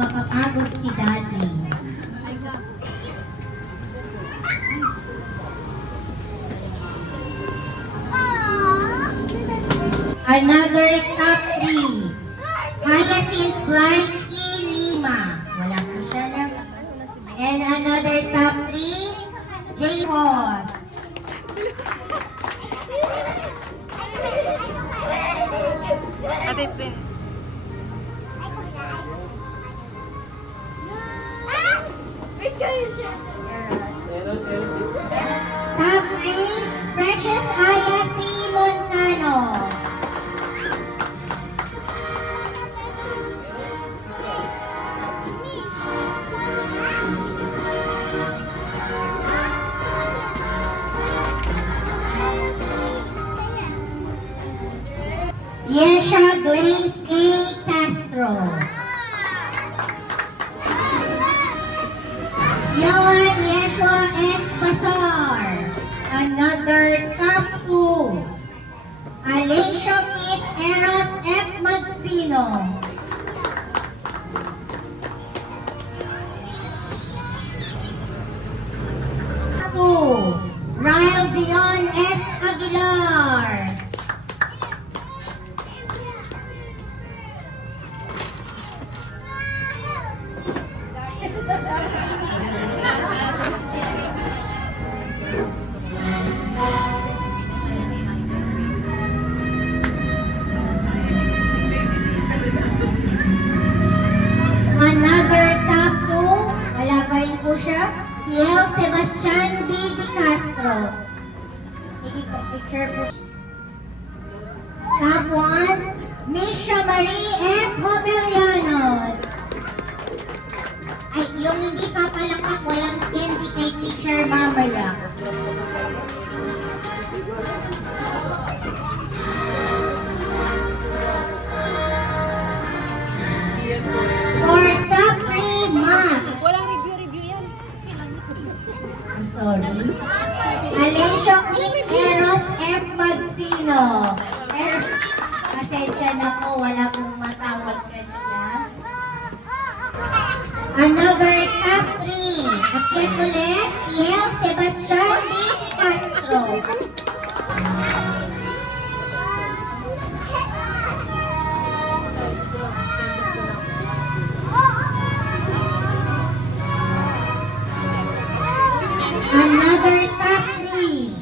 mapapagod si Daddy. Another top 3. Hyacinth Blind E. Lima. Wala po siya na. And another top 3. J. Ross. Ate Prince. Top 3. Precious Aya C. Montano. Yesha Glaze A. Castro. Yohan Yeshua S. Basar. Another top 2. Alicia Kit Eros F. Magsino. Top 2. Ryle Dion S. Aguilar. Another top 2, wala pa rin po siya, Kiel Sebastian B. De Castro. Sige po, picture po. Top 1, Misha Marie F. Hobelianos. Ay, yung hindi papalakpak, walang candy kay Teacher mamaya. For top 3, Math. Walang review yan. I'm sorry. Alicia Eros F. Magsino. Pasensya na po, wala pong matawag sa siya. Another top 3. Akyat ulit, Kiel Sebastian B. Castro. Another top 3.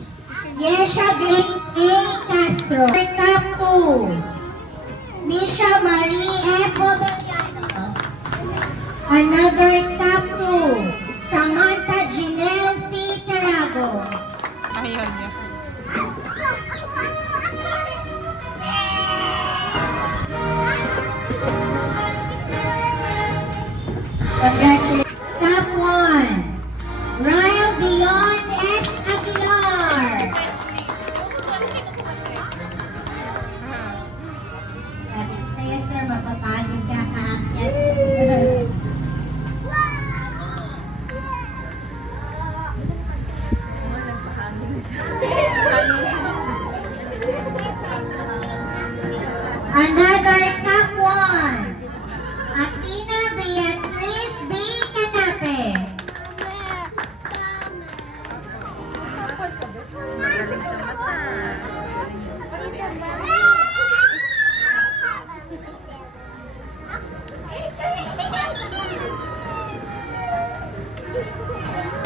Yesha Glaze A. Castro. Top 2. Misha Marie F. Hobeliano. Another top 2. Samantha Janelle C. Carago. Ayun niya. Congratulations. Top 1. Ryle Dion S. Aguilar. Sabi ko sa'yo, sir, mapapagod ka kaakyat. Another top 1. Athena Beatriz B. Canape. Magaling sa mata.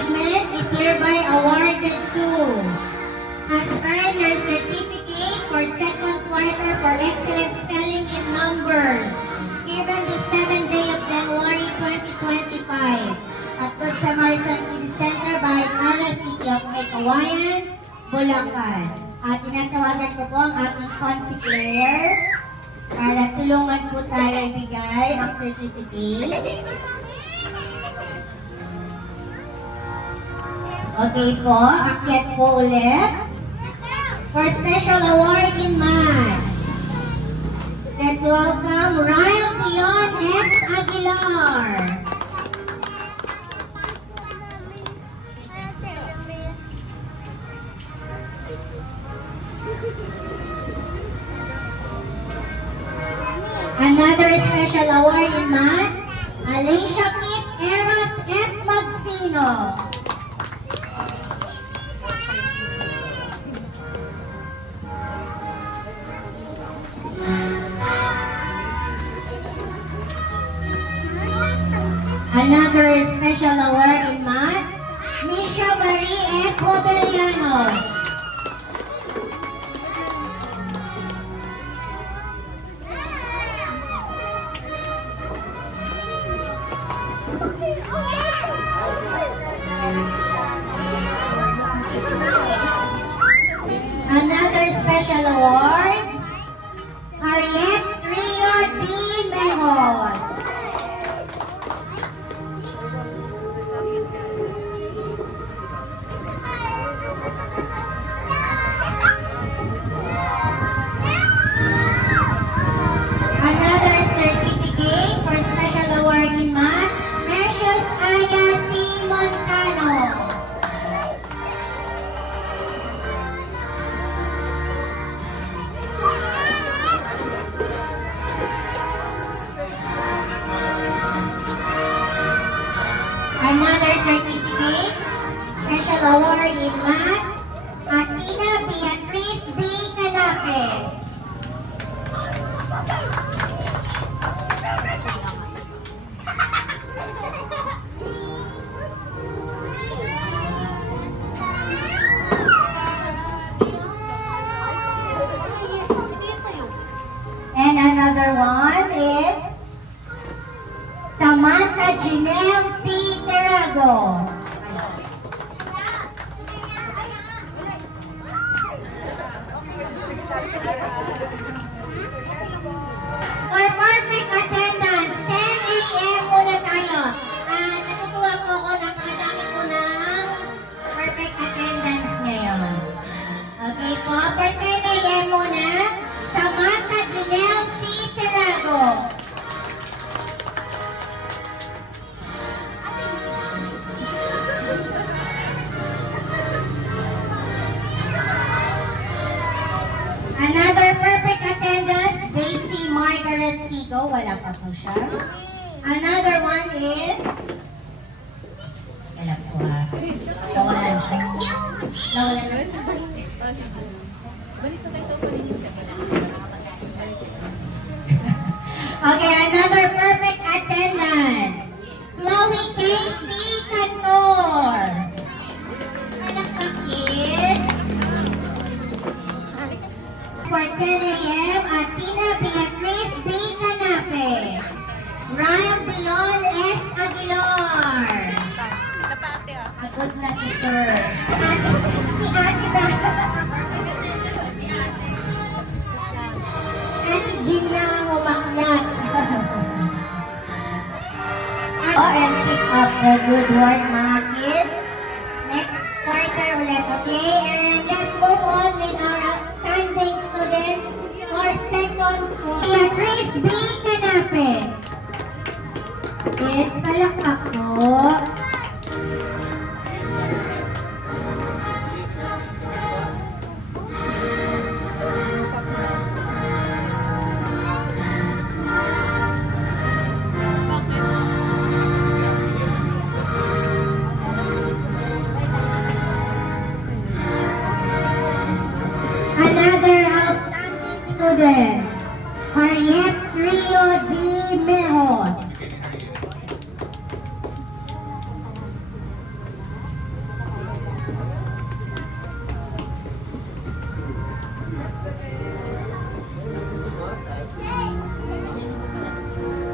Achievement is hereby awarded to has earned her certificate for second quarter for excellent spelling in numbers given the 7th day of January 2025 at Good Samaritan Kids Center by Ara City of Kawayan, Bulacan. At tinatawagan ko po ang ating consigliere para tulungan po tayo ibigay ang certificate. Okay po, akyat po ulit. For special award in math, let's welcome Ryle Dion S. Aguilar. Another special award in math, Alicia Kit Eros F. Magsino. Another special award in math, Misha Marie F. Pobeliano. Another special award, Harriet Rio D. Mejos. Another certificate for special award in math, Precious Aya C. Montano. Another certificate, special award in math, Athena Beatriz B. Canape. And another one is Samantha Janelle C. Tarago. For perfect attendance, 10 a.m. muna tayo. Natutuwa po ako, napakadami po ng perfect attendance ngayon. Okay po, for 10 a.m. muna, Samantha Janelle C. Tarago. Another perfect attendance, JC Margaret Sigo. Wala pa po siya. Another one is... Wala po ha. Nawalan siya. Nawalan siya. Okay, another perfect attendance. Chloe Kate B. Cantor. Palakpak kids. For 10 a.m., Athena Beatriz B. Canape. Ryle Dion S. Aguilar. Kapate ah. Agod na si Sir. Si Ate ba? Ate Gina Humaklat. And keep up the good work, mga kids. Next quarter ulit, okay? And let's move on with our outstanding student for second quarter. Beatrice B. Canape. Yes, palakpak po. Another outstanding student, Harriet Rio D. Mejos.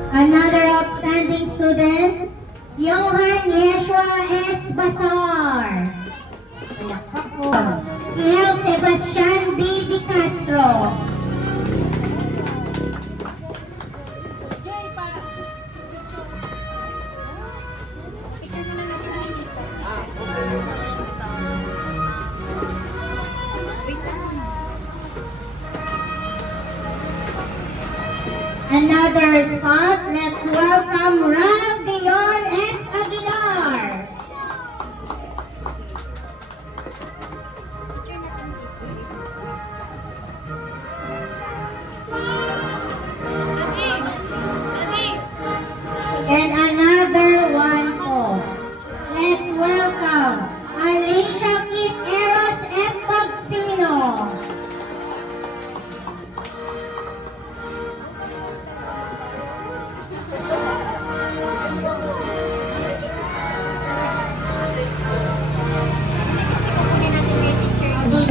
Another outstanding student, Johan Yeshua S. Basar. Palakpak po. Il Sebastian B. Di Castro. Another spot, let's welcome Ralph Dion S. Aguilar. And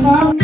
above